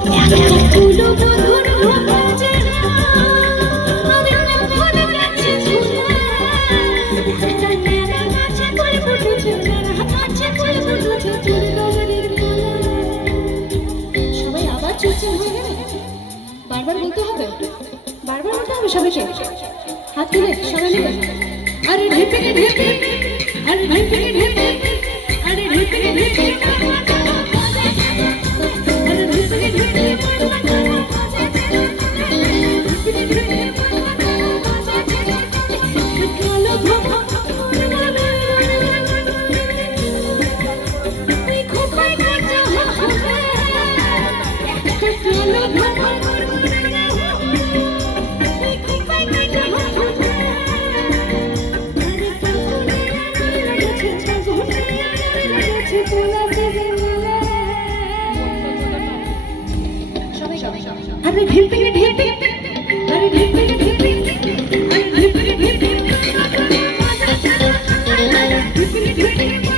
সবাই আবার চুপচাপ হয়ে গেল। বারবার বলতে হবে, বারবার বলতে হবে সবাইকে। হাত তুলে সবাই মিলে আরে ঢেপে ঢেপে, আরে ঢেপে ঢেপে, আরে ঢেপে ঢেপে, আরে ঢেপে ঢেপে, अरे ढेपे ढेपे, अरे ढेपे ढेपे, अरे ढेपे ढेपे, ढेपे ढेपे।